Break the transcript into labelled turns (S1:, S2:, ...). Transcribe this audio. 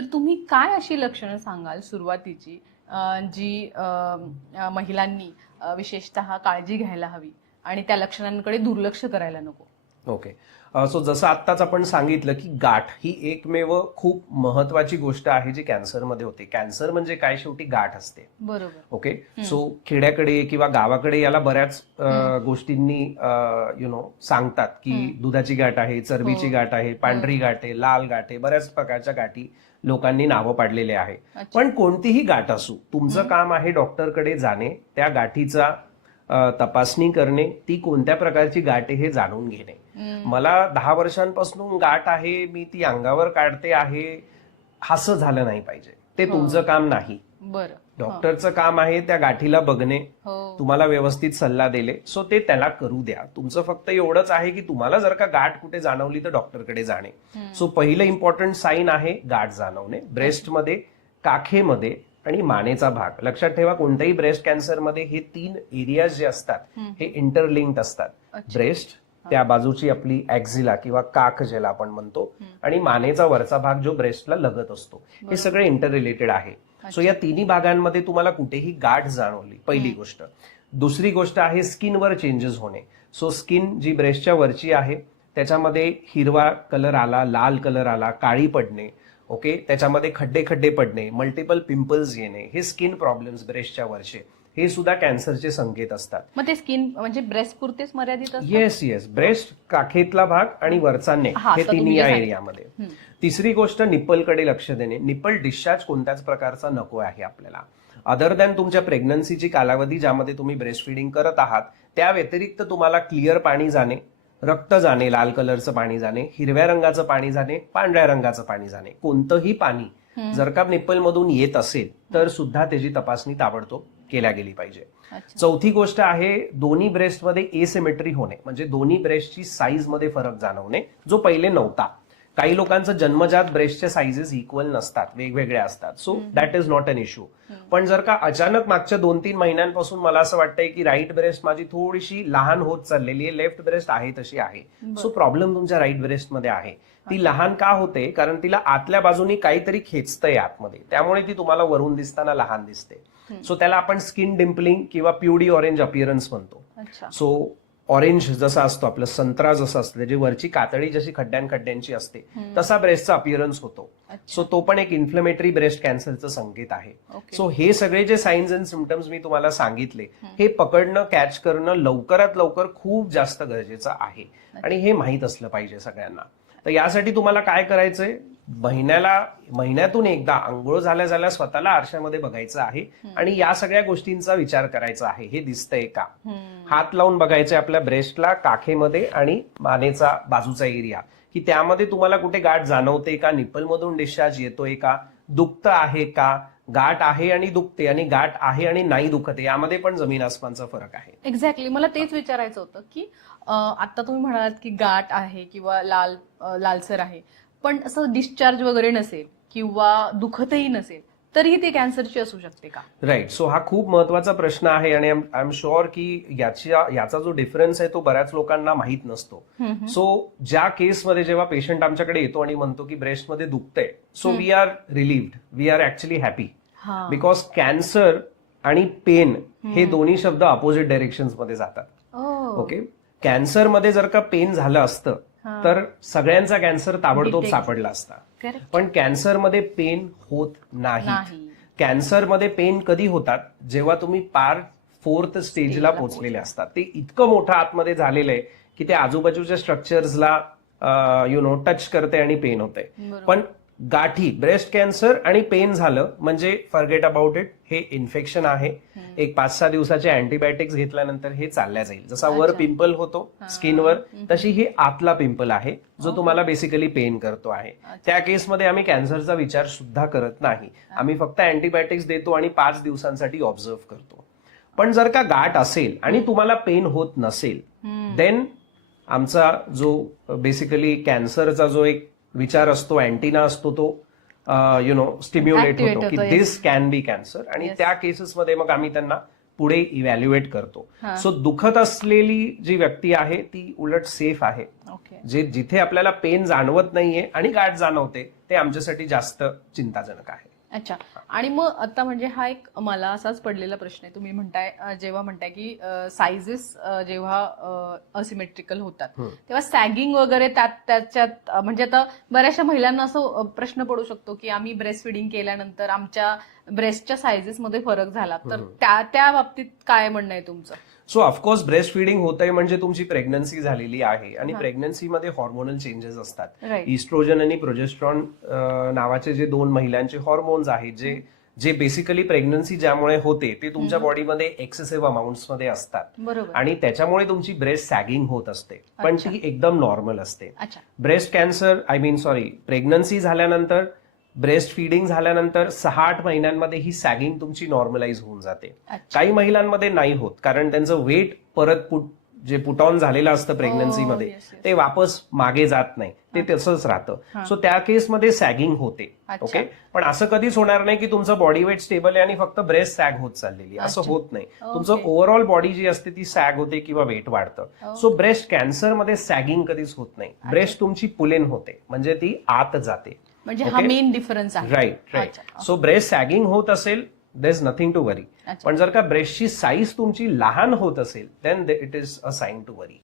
S1: तर तुम्ही काय अशी लक्षणं सांगाल सुरुवातीची? जी महिलांनी विशेषतः काळजी घ्यायला हवी आणि त्या लक्षणांकडे दुर्लक्ष करायला नको.
S2: ओके. सो जसं आत्ताच आपण सांगितलं की गाठ ही एकमेव खूप महत्वाची गोष्ट आहे जी कॅन्सरमध्ये होते. कॅन्सर म्हणजे काय? शेवटी गाठ असते.
S1: बरोबर.
S2: ओके? सो खेड्याकडे किंवा गावाकडे याला बऱ्याच गोष्टींनी यु नो सांगतात की. दुधाची गाठ आहे चरबीची
S1: हो.
S2: गाठ आहे पांढरी गाठ आहे लाल गाठ आहे बऱ्याच प्रकारच्या गाठी लोकांनी नावं पाडलेले आहे. पण कोणतीही गाठ असू तुमचं. काम आहे डॉक्टरकडे जाणे त्या गाठीचा तपासणी करणे ती कोणत्या प्रकारची गाठ आहे हे जाणून घेणे. मला दहा वर्षांपासून गाठ आहे मी ती अंगावर काढते आहे असं झालं नाही पाहिजे. ते
S1: हो.
S2: तुमचं काम नाही.
S1: बरं.
S2: डॉक्टरचं काम आहे त्या गाठीला बघणे.
S1: हो.
S2: तुम्हाला व्यवस्थित सल्ला दिले. सो ते त्याला करू द्या. तुमचं फक्त एवढंच आहे की तुम्हाला जर का गाठ कुठे जाणवली तर डॉक्टरकडे जाणे. सो पहिलं इम्पॉर्टंट साईन आहे गाठ जाणवणे. ब्रेस्टमध्ये काखेमध्ये आणि मानेचा भाग लक्षात ठेवा कोणत्याही ब्रेस्ट कॅन्सरमध्ये हे तीन एरियाज जे असतात. हे इंटरलिंक्ड असतात. ब्रेस्ट त्या बाजूची आपली ऍक्झिला किंवा काख ज्याला आपण म्हणतो. आणि मानेचा वरचा भाग जो ब्रेस्टला लगत असतो हे. सगळे इंटर रिलेटेड आहे सो या तिन्ही भागांमध्ये तुम्हाला कुठेही गाठ जाणवली पहिली. गोष्ट दुसरी गोष्ट आहे स्किनवर चेंजेस होणे सो स्किन जी ब्रेस्टच्या वरची आहे त्याच्यामध्ये हिरवा कलर आला लाल कलर आला काळी पडणे ओके? त्याच्यामध्ये खड्डे खड्डे पडणे मल्टिपल पिंपल्स येणे हे स्किन प्रॉब्लेम्स ब्रेस्टच्या वरचे. हे सुद्धा कॅन्सरचे संकेत असतात.
S1: मग ते स्किन म्हणजे ब्रेस्ट पुरतेच मर्यादित
S2: येस येस ब्रेस्ट काखेतला भाग आणि वरचा नेक
S1: हा,
S2: तिन्ही या. एरियामध्ये. तिसरी गोष्ट निप्पलकडे लक्ष देणे. निप्पल डिस्चार्ज कोणत्याच प्रकारचा नको आहे आपल्याला. अदर दॅन तुमच्या प्रेग्नन्सीची कालावधी ज्यामध्ये तुम्ही ब्रेस्ट फिडिंग करत आहात त्या व्यतिरिक्त तुम्हाला क्लिअर पाणी जाणे रक्त जाणे लाल कलरचं पाणी जाणे हिरव्या रंगाचं पाणी जाणे पांढऱ्या रंगाचं पाणी जाणे कोणतंही पाणी. जर का निप्पलमधून येत असेल तर सुद्धा त्याची तपासणी ताबडतोब केल्या गेली पाहिजे. चौथी गोष्ट आहे दोन्ही ब्रेस्टमध्ये एसिमेट्री होणे म्हणजे दोन्ही ब्रेस्टची साईजमध्ये फरक जाणवणे जो पहिले नव्हता काही लोकांचं जन्मजात ब्रेस्टचे साईजेस इक्वल नसतात वेगवेगळ्या असतात. So. That is not an issue. पण जर का अचानक मागच्या दोन तीन महिन्यांपासून मला असं वाटतंय की राईट ब्रेस्ट माझी थोडीशी लहान होत चाललेली आहे लेफ्ट ब्रेस्ट आहे तशी आहे. सो प्रॉब्लेम तुमच्या राईट ब्रेस्टमध्ये आहे. ती लहान का होते? कारण तिला आतल्या बाजूनी काहीतरी खेचतंय आतमध्ये. त्यामुळे ती तुम्हाला वरून दिसताना लहान दिसते. सो त्याला आपण स्किन डिम्पलिंग किंवा प्युडी ऑरेंज अपिअरन्स म्हणतो. सो ऑरेंज जसा असतो आपलं संत्रा जसं असतं त्याची वरची कातडी जशी खड्ड्यां खड्ड्यांची असते. तसा ब्रेस्टचा अपिअरन्स होतो. सो तो पण एक इन्फ्लेमेटरी ब्रेस्ट कॅन्सरचं संकेत आहे. सो हे सगळे जे साईन्स अँड सिमटम्स मी तुम्हाला सांगितले. हे पकडणं कॅच करणं लवकरात लवकर खूप जास्त गरजेचं आहे आणि हे माहीत असलं पाहिजे सगळ्यांना तर यासाठी तुम्हाला काय करायचंय महिन्याला महिन्यातून एकदा आंघोळ झाल्या झाल्या स्वतःला आरशामध्ये बघायचं आहे आणि या सगळ्या गोष्टींचा विचार करायचा आहे. हे दिसतंय का. हात लावून बघायचे आपल्या ब्रेस्टला काखेमध्ये आणि मानेचा बाजूचा एरिया की त्यामध्ये तुम्हाला कुठे गाठ जाणवते का? निप्पलमधून डिस्चार्ज येतोय का? दुखतं आहे का? गाठ आहे आणि दुखते आणि गाठ आहे आणि नाही दुखते यामध्ये पण जमीन आसमानचा फरक आहे.
S1: एक्झॅक्टली मला तेच विचारायचं होतं की आता तुम्ही म्हणालात की गाठ आहे किंवा लाल लालसर आहे. पण असं डिस्चार्ज वगैरे नसेल किंवा दुखतही नसेल तरीही ते कॅन्सरची असू शकते का?
S2: राईट सो हा खूप महत्त्वाचा प्रश्न आहे आणि आय एम शुअर की याच्या याचा जो डिफरन्स आहे तो बऱ्याच लोकांना माहीत नसतो. सो ज्या केसमध्ये जेव्हा पेशंट आमच्याकडे येतो आणि म्हणतो की ब्रेस्टमध्ये दुखतंय so we are relieved we are actually happy because cancer आणि पेन हे दोन्ही शब्द अपोजिट डायरेक्शनमध्ये जातात. ओके कॅन्सरमध्ये जर का पेन झालं असतं. तर सगळ्यांचा कॅन्सर ताबडतोब. सापडला असता. पण कॅन्सरमध्ये पेन होत नाही. कॅन्सरमध्ये पेन कधी होतात? जेव्हा तुम्ही पार फोर्थ स्टेजला पोहोचलेले असतात. ते इतकं मोठं आतमध्ये झालेलं आहे की ते आजूबाजूच्या स्ट्रक्चर्सला यु नो टच करते आणि पेन होते. पण गाठी ब्रेस्ट कॅन्सर आणि पेन झालं म्हणजे फॉरगेट अबाउट इट हे इन्फेक्शन आहे एक पाच सहा दिवसाचे अँटीबायोटिक्स घेतल्यानंतर हे चालल्या जाईल जसा वर. पिंपल होतो. स्किनवर. तशी ही आतला पिंपल आहे जो. तुम्हाला बेसिकली पेन करतो आहे. त्या केसमध्ये आम्ही कॅन्सरचा विचार सुद्धा करत नाही आम्ही फक्त अँटीबायोटिक्स देतो आणि पाच दिवसांसाठी ऑब्झर्व करतो पण जर का गाठ असेल आणि तुम्हाला पेन होत नसेल. देन आमचा जो बेसिकली कॅन्सरचा जो एक विचार असतो अँटीना असतो तो यु नो स्टिम्युलेट होतो की. दिस कॅन बी कॅन्सर आणि. त्या केसेसमध्ये मग आम्ही त्यांना पुढे इव्हॅल्युएट करतो. सो दुखत असलेली जी व्यक्ती आहे ती उलट सेफ आहे जे जिथे आपल्याला पेन जाणवत नाहीये आणि गाठ जाणवते ते आमच्यासाठी जास्त चिंताजनक आहे
S1: अच्छा. आणि मग आता म्हणजे हा एक मला असाच पडलेला प्रश्न आहे. तुम्ही म्हणताय अं, जेव्हा म्हणताय की सायझेस जेव्हा असिमेट्रिकल होतात. तेव्हा सॅगिंग वगैरे त्यात त्याच्यात अं, म्हणजे आता बऱ्याचशा महिलांना असं अं, प्रश्न पडू शकतो की आम्ही ब्रेस्ट फिडिंग केल्यानंतर आमच्या ब्रेस्टच्या सायझेस मध्ये फरक झाला. तर. त्या त्या बाबतीत काय म्हणणं आहे तुमचं?
S2: सो ऑफकोर्स ब्रेस्ट फिडिंग होतंय म्हणजे तुमची प्रेग्नन्सी झालेली आहे आणि. प्रेग्नन्सीमध्ये हॉर्मोनल चेंजेस असतात. इस्ट्रोजन आणि प्रोजेस्ट्रॉन नावाचे जे दोन महिलांचे हॉर्मोन्स आहेत जे जे बेसिकली प्रेग्नन्सी ज्यामुळे होते ते तुमच्या. बॉडीमध्ये एक्सेसिव्ह अमाऊंट्समध्ये असतात.
S1: बरोबर.
S2: आणि त्याच्यामुळे तुमची ब्रेस्ट सॅगिंग होत असते. पण. ती एकदम नॉर्मल असते.
S1: अच्छा.
S2: Breast cancer I mean sorry pregnancy झाल्यानंतर ब्रेस्ट फिडिंग झाल्यानंतर सहा आठ महिन्यांमध्ये ही सॅगिंग तुमची नॉर्मलाइज होऊन जाते काही महिलांमध्ये नाही होत कारण त्यांचं वेट परत पुट जे पुट ऑन झालेलं असतं
S1: Oh,
S2: प्रेग्नन्सीमध्ये
S1: yes.
S2: ते वापस मागे जात नाही ते. तसंच. राहतं सो त्या केसमध्ये सॅगिंग होते. ओके पण असं कधीच होणार नाही की तुमचं बॉडी वेट स्टेबल आहे आणि फक्त ब्रेस्ट सॅग होत चाललेली. असं. होत नाही. तुमचं ओव्हरऑल बॉडी जी असते ती सॅग होते किंवा वेट वाढतं
S1: Oh.
S2: सो ब्रेस्ट कॅन्सरमध्ये सॅगिंग कधीच होत नाही ब्रेस्ट तुमची पुलेन होते म्हणजे ती आत जाते
S1: म्हणजे हा. मेन डिफरन्स आहे
S2: right right. So breast sagging होत असेल there is nothing to worry. पण जर का ब्रेस्टची साईज तुमची लहान होत असेल then it is a sign to worry